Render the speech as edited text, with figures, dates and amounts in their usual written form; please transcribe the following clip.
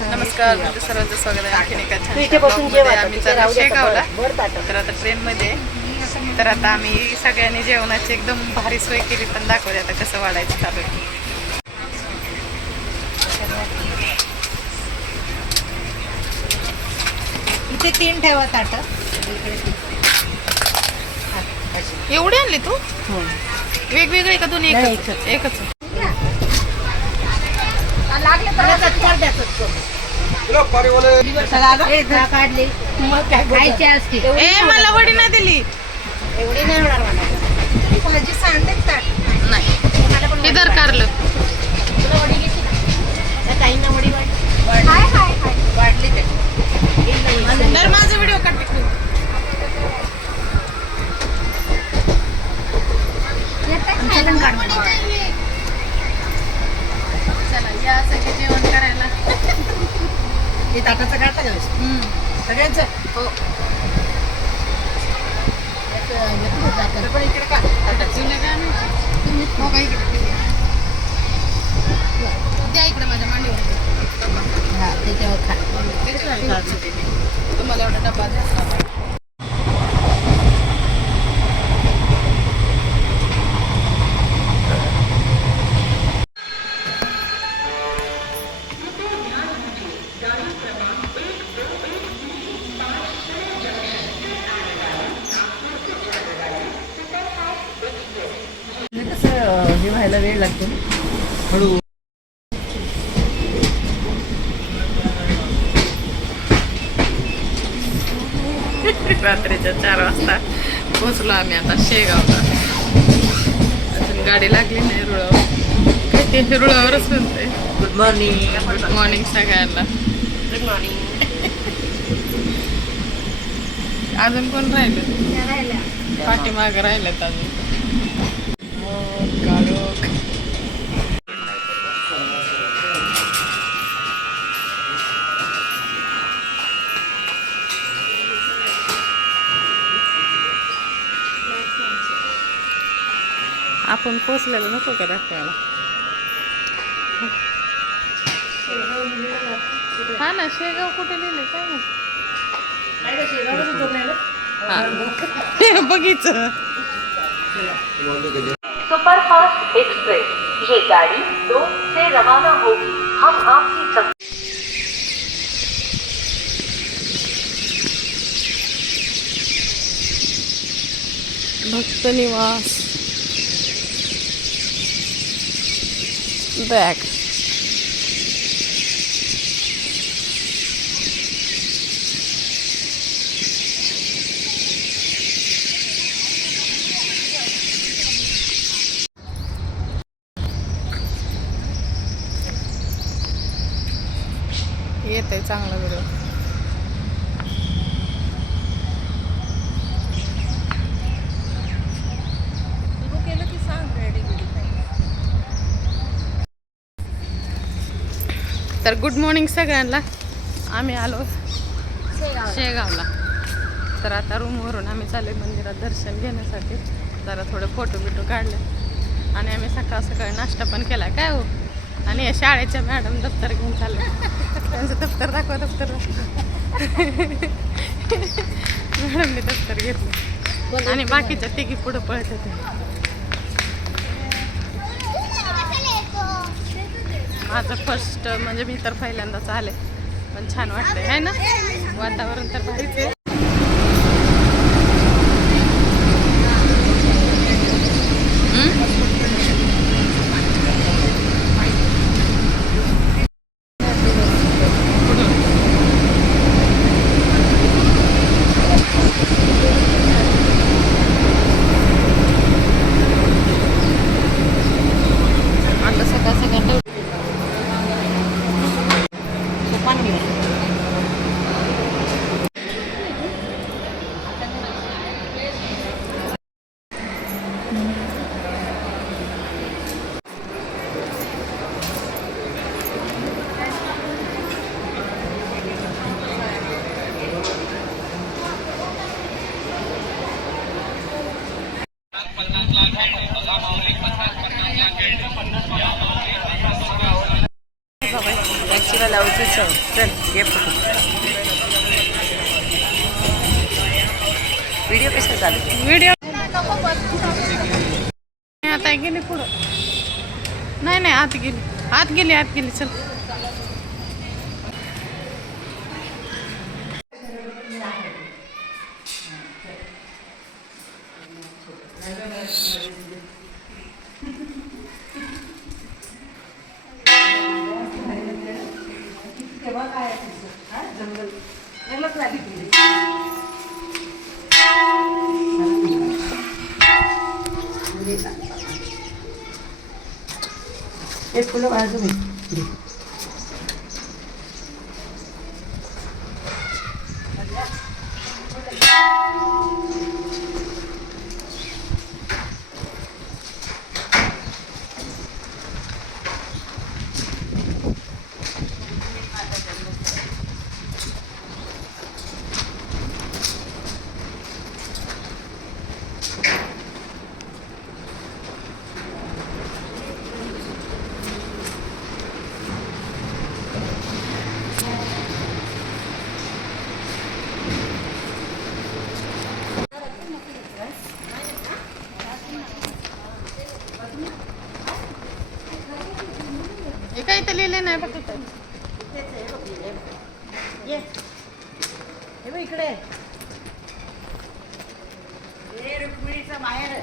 नमस्कार, तुमचं सर्वांचं स्वागत आहे आणखीन एका छान ब्लॉगमध्ये. आम्ही चालू शेगावला. तर आता ट्रेनमध्ये तर आता आम्ही सगळ्यांनी जेवणाची एकदम भारी सोय केली, पण दाखवते आता कसं वाढायचं चालू आहे. इथे 3 ठेवा ताट. एवढी आणली तू? वेगवेगळे का दोन्ही? एकच. ए मला वडी नाही दिली. एवढी नाही होणार मला. भाजी सांडत ताट नाही इधर कारलं. तुला वडी घेतली ना? ताईंना वडी वाढली ते. तर माझा व्हिडिओ काढते. चला या सगळे जेवण करायला. हे ताटाचं काढता का सगळ्यांचं? हो पण इकडे का हो का इकडे त्या इकडे माझ्या मांडीवर त्याच्यावर खा. तुम्हाला एवढा डबा द्या. हे व्हायला वेळ लागतो हळू. रात्रीच्या 4 वाजता पोहोचलो आम्ही आता शेगावला. अजून गाडी लागली नाही रुळावर. काय ते रुळावरच म्हणते. Good morning. गुड मॉर्निंग सगळ्यांना. Good morning. अजून कोण राहिलं? पाठीमागं राहिलेत अजून. आपण पोचलेलं नको का दाखवायला? हा ना, शेगाव कुठे लिहिले काय माहिती. बघितलं. सुपरफास्ट एक्सप्रेस ये गाड़ी 2 से रवाना होगी. हम आपकी भक्त निवास बॅग. येत आहे चांगला व्हिडिओ. तर गुड मॉर्निंग सगळ्यांना. आम्ही आलो शेगावला. तर आता रूमवरून आम्ही चालू मंदिरात दर्शन घेण्यासाठी. जरा थोडे फोटो बिटो काढले आणि आम्ही सकाळ सकाळी नाश्ता पण केला. काय हो, आणि या शाळेच्या मॅडम दप्तर घेऊन चालले. त्यांचं दप्तर दाखवा. दप्तर मॅडमने दप्तर घेतलं आणि बाकीच्या तिघी पुढं पळत होते. माझं फर्स्ट म्हणजे मी तर पहिल्यांदाच आले, पण छान वाटतंय आहे ना. वातावरण तर भारीच आहे. आता सकाळ सकाळ ब्लाऊजची चव. चल घे फोटो. व्हिडिओ कसा चालू? व्हिडिओ आता गेली पुढं. नाही आत गेली चल. एक फुलं बाजू घे. हे काही तर लिहिले नाही बघ तिथं. ये हे बघ इकडे. हे रुक्मिणीचा माहेर.